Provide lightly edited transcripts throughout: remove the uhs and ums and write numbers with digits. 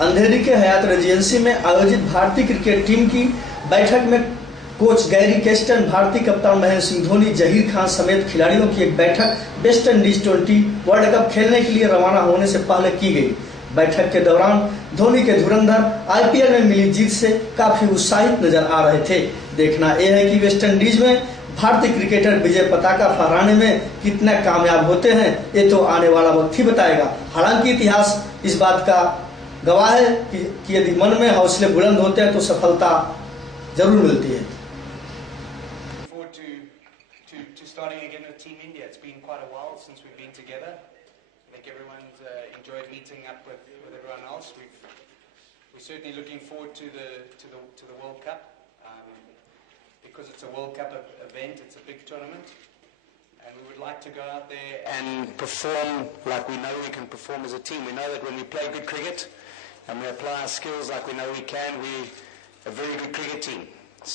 अंधेरी के हयात रेजिडेंसी में आयोजित भारतीय क्रिकेट टीम की बैठक में कोच गैरी केस्टन, भारतीय कप्तान महेंद्र सिंह धोनी, जहीर खान समेत खिलाड़ियों की एक बैठक West Indies T20 world cup खेलने के लिए रवाना होने से पहले की गई। बैठक के दौरान धोनी के धुरंधर IPL में मिली जीत से काफी उत्साहित नजर आ रहे थे। देखना यह है कि वेस्ट इंडीज में भारतीय क्रिकेटर विजय पताका फहराने में कितना कामयाब होते हैं, ये तो आने वाला वक्त ही बताएगा। हालांकि इतिहास इस बात का गवाह है कि यदि मन में हौसले बुलंद होते हैं तो सफलता जरूर मिलती है। Starting again with Team India. It's been quite a while since we've been together. I think everyone's enjoyed meeting up with everyone else. We're certainly looking forward to the World Cup because it's a World Cup event. It's a big tournament, and we would like to go out there and perform like we know we can perform as a team. We know that when we play good cricket and we apply our skills like we know we can, we're a very good cricket team.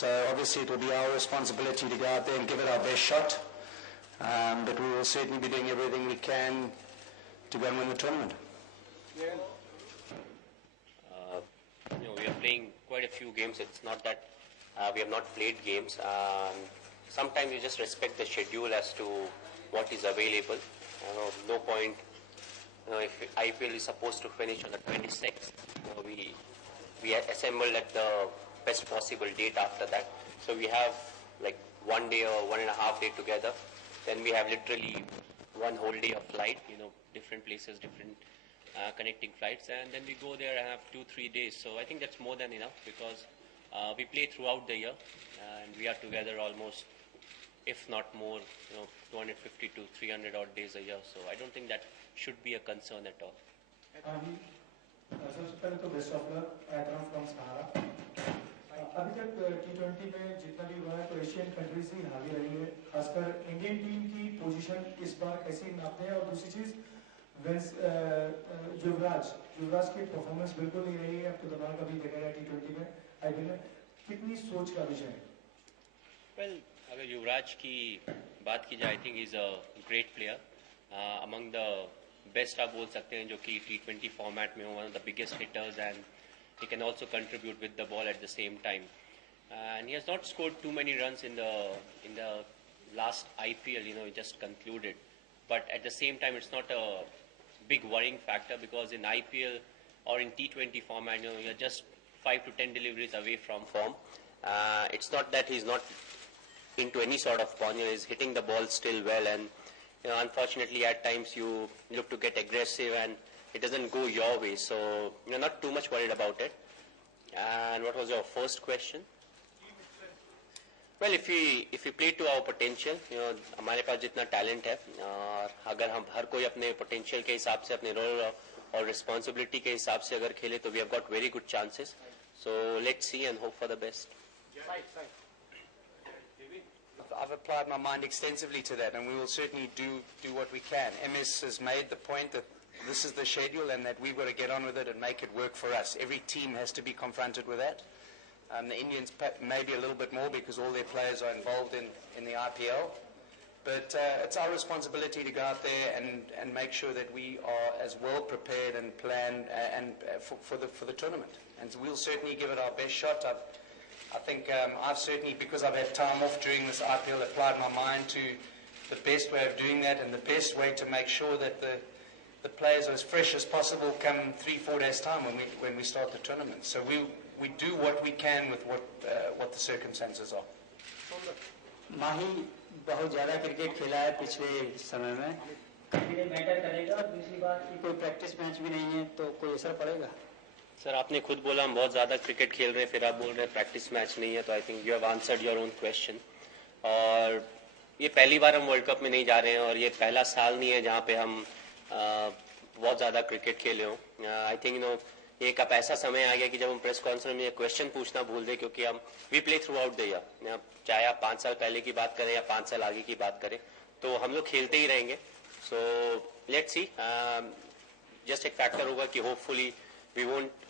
So obviously it will be our responsibility to go out there and give it our best shot. But we will certainly be doing everything we can to go and win the tournament. We are playing quite a few games. It's not that we have not played games. Sometimes you just respect the schedule as to what is available. No point. If IPL is supposed to finish on the 26th, we assembled at the best possible date after that. So we have like 1 day or 1.5 days together. Then we have literally one whole day of flight, different places, different connecting flights, and then we go there and have 2-3 days. So I think that's more than enough because we play throughout the year and we are together almost, if not more, 250 to 300 odd days a year. So I don't think that should be a concern at all. सबसे पहले तो best of luck एतराम from सहारा। अभी तक T20 में जितना भी हुआ है तो एशियन कंट्रीज ही हावी रही है, खासकर इंडियन टीम की पोजीशन इस बार कैसे नापते हैं। और दूसरी चीज युवराज की परफॉर्मेंस बिल्कुल नहीं रही है, अब तो दोबारा कभी देखा गया T20 में IPL में, कितनी सोच का विषय है? Well, अगर युवराज की बात की जाए, I think he's a great player, among the best आप बोल सकते हैं जो कि T20 फॉर्मेट में one of the biggest hitters, and he can also contribute with the ball at the same time. And he has not scored too many runs in the last IPL, he just concluded. But at the same time, it's not a big worrying factor because in IPL or in T20 format, you're just 5 to 10 deliveries away from form. It's not that he's not into any sort of form. He's hitting the ball still well, and unfortunately at times you look to get aggressive and it doesn't go your way, so you're not too much worried about it. And what was your first question? Well, if we play to our potential, हमारे पास जितना talent है और अगर हम हर कोई अपने potential के हिसाब से, अपने role और responsibility के हिसाब से अगर खेले तो we have got very good chances. So let's see and hope for the best. I've applied my mind extensively to that, and we will certainly do what we can. MS has made the point that this is the schedule and that we've got to get on with it and make it work for us. Every team has to be confronted with that. The Indians maybe a little bit more because all their players are involved in the IPL. But it's our responsibility to go out there and make sure that we are as well prepared and planned for the tournament. And we'll certainly give it our best shot. I think I've certainly, because I've had time off during this IPL, applied my mind to the best way of doing that and the best way to make sure that the players are as fresh as possible come 3-4 days time when we start the tournament. So we do what we can with what the circumstances are. माही बहुत ज़्यादा cricket खेला है पिछले समय में, ये matter करेगा। और दूसरी बात कि कोई प्रैक्टिस मैच भी नहीं है तो कोई असर पड़ेगा? सर, आपने खुद बोला हम बहुत ज़्यादा क्रिकेट खेल रहे हैं, फिर आप बोल रहे हैं प्रैक्टिस मैच नहीं है, तो I think you have answered your own question. और ये पहली बार हम वर्ल्ड कप में नहीं जा रहे हैं और ये पहला साल नहीं है जहाँ पे हम बहुत ज़्यादा क्रिकेट खेले हों। आई थिंक एक अब ऐसा समय आ गया कि जब हम प्रेस कॉन्फ्रेंस में ये क्वेश्चन पूछना भूल दें, क्योंकि हम we play throughout the year, चाहे आप 5 साल पहले की बात करें या 5 साल आगे की बात करें, तो हम लोग खेलते ही रहेंगे। सो लेट्स सी, जस्ट एक फैक्टर होगा कि hopefully we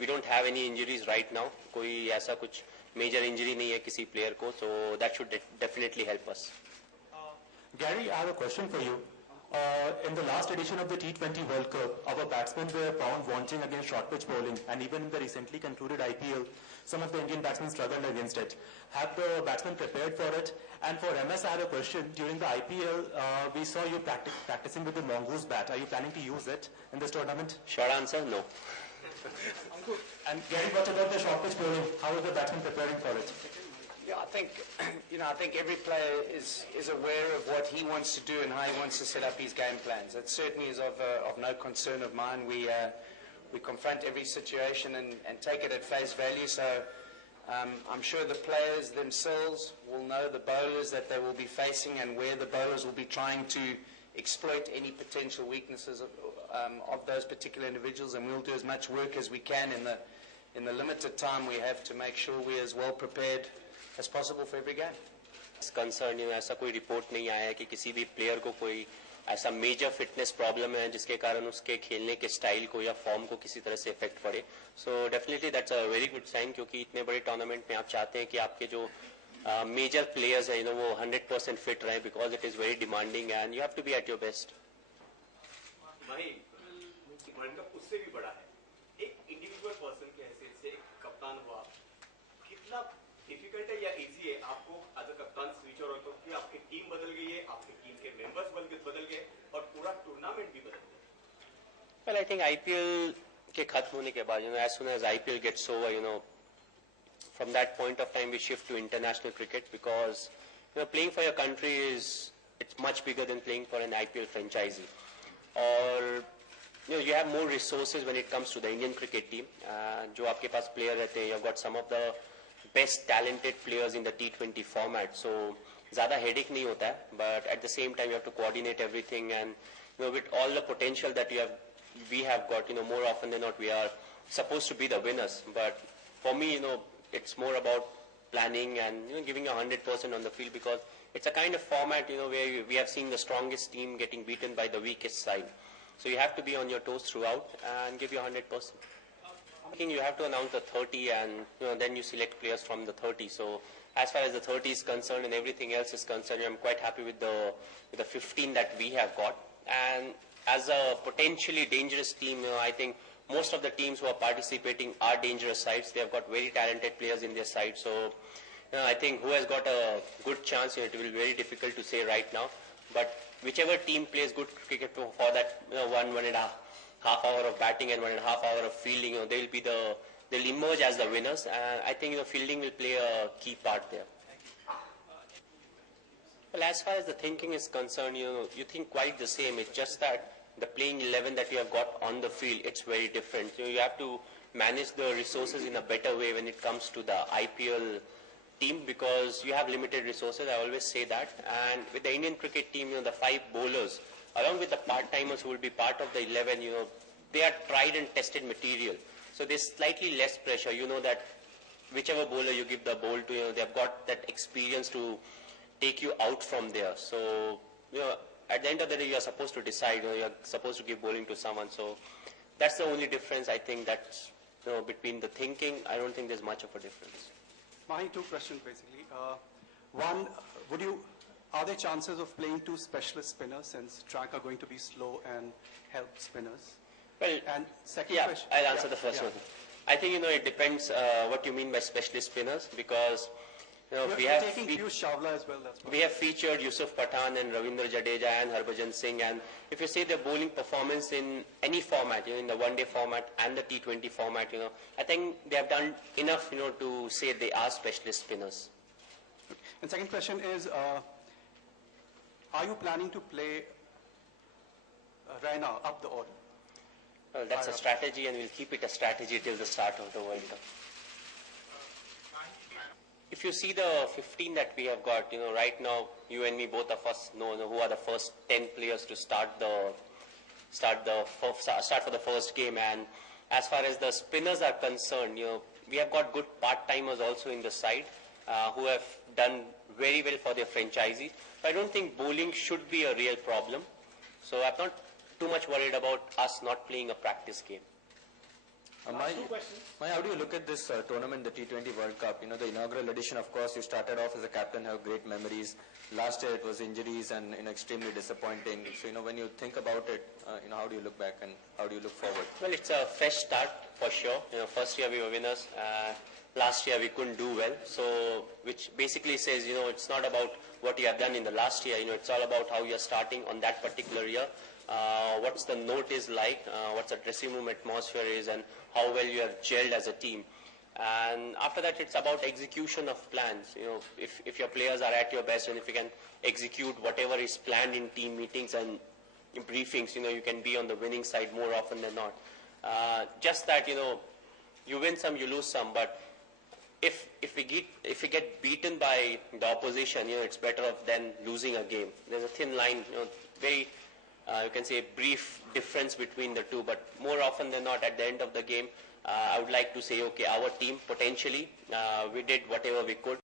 don't have any injuries right now. कोई ऐसा कुछ major injury नहीं है किसी player को, so that should definitely help us. Gary, I have a question for you. In the last edition of the T20 World Cup, our batsmen were found wanting against short pitch bowling, and even in the recently concluded IPL, some of the Indian batsmen struggled against it. Have the batsmen prepared for it? And for MS, I have a question. During the IPL, we saw you practicing with the mongoose bat. Are you planning to use it in this tournament? Short answer, no. And Gary, what about the short pitch bowling? How are the batsmen preparing for it? Yeah, I think every player is aware of what he wants to do and how he wants to set up his game plans. It certainly is of no concern of mine. We confront every situation and take it at face value. So I'm sure the players themselves will know the bowlers that they will be facing and where the bowlers will be trying to exploit any potential weaknesses of those particular individuals, and we'll do as much work as we can in the limited time we have to make sure we're as well prepared as possible for every game. Concern ऐसा कोई report नहीं आया है कि किसी भी player को कोई ऐसा मेजर फिटनेस प्रॉब्लम है जिसके कारण उसके खेलने के स्टाइल को या फॉर्म को किसी तरह से इफेक्ट पड़े. So definitely that's a very good sign, क्योंकि इतने बड़े टूर्नामेंट में आप चाहते हैं कि आपके जो मेजर प्लेयर्स हैं वो 100% फिट रहे, because it is very demanding and you have to be at your best. भाई वर्ल्ड कप उससे भी बड़ा है. एक इंडिविजुअल पर्सन के हैसियत से एक कप्तान हुआ, कितना डिफिकल्ट है या इजी है आपको एज अ कप्तान स्विच और क्योंकि आपकी टीम बदल गई है, आपकी टीम के मेंबर्स बदल गए और पूरा टूर्नामेंट भी बदल गया. Well, I think IPL के खत्म होने के बाद, as soon as IPL gets over, from that point of time we shift to international cricket, because playing for your country it's much bigger than playing for an IPL franchisee. Or you have more resources when it comes to the Indian cricket team. जो आपके पास player रहते हैं, you've got some of the best talented players in the T20 format. So ज़्यादा headache नहीं होता है, but at the same time you have to coordinate everything, and with all the potential that we have got, more often than not we are supposed to be the winners. But for me, it's more about planning and giving 100% on the field, because it's a kind of format, where we have seen the strongest team getting beaten by the weakest side. So you have to be on your toes throughout and give your 100%. I think you have to announce the 30, and then you select players from the 30. So as far as the 30 is concerned and everything else is concerned, I'm quite happy with the 15 that we have got. And as a potentially dangerous team, I think most of the teams who are participating are dangerous sides. They have got very talented players in their side. So I think who has got a good chance, it will be very difficult to say right now. But whichever team plays good cricket for that 1.5 hour of batting and 1.5 hour of fielding, they'll emerge as the winners. And I think fielding will play a key part there. Well, as far as the thinking is concerned, you think quite the same. It's just that the playing 11 that you have got on the field, it's very different. You have to manage the resources in a better way when it comes to the IPL team, because you have limited resources. I always say that. And with the Indian cricket team, the 5 bowlers, along with the part-timers who will be part of the 11, they are tried and tested material. So there's slightly less pressure. You know that whichever bowler you give the ball to, they've got that experience to take you out from there. So, at the end of the day, you're supposed to decide, you're supposed to give bowling to someone. So that's the only difference, I think, that's between the thinking. I don't think there's much of a difference. Mahi, 2 questions basically. One, are there chances of playing 2 specialist spinners, since track are going to be slow and help spinners? Well, and second question. I'll answer the first one. I think, it depends what you mean by specialist spinners, because we have taking Piyush Chawla as well. That's we have featured Yusuf Pathan and Ravindra Jadeja and Harbhajan Singh, and if you say their bowling performance in any format, in the one-day format and the T20 format, I think they have done enough, to say they are specialist spinners. And second question is, are you planning to play Raina up the order? Well, that's a strategy, and we'll keep it a strategy till the start of the World Cup. If you see the 15 that we have got, right now, you and me, both of us know who are the first 10 players to start for the first game. And as far as the spinners are concerned, we have got good part-timers also in the side who have done very well for their franchisee. So I don't think bowling should be a real problem. So I'm not too much worried about us not playing a practice game. How do you look at this tournament, the T20 World Cup? You know, the inaugural edition, of course, you started off as a captain, have great memories. Last year it was injuries and, you know, extremely disappointing. So, you know, when you think about it, you know, how do you look back and how do you look forward? Well, it's a fresh start for sure. You know, first year we were winners. Last year we couldn't do well. So, which basically says, you know, it's not about what you have done in the last year. You know, it's all about how you're starting on that particular year. What's the note is like, what's the dressing room atmosphere is, and how well you have gelled as a team. And after that, it's about execution of plans. You know, if your players are at your best and if you can execute whatever is planned in team meetings and in briefings, you know, you can be on the winning side more often than not. Just that, you know, you win some, you lose some, but if we get beaten by the opposition, you know, it's better off than losing a game. There's a thin line, you know, very, you can say, a brief difference between the two, but more often than not, at the end of the game, I would like to say, okay, our team potentially, we did whatever we could.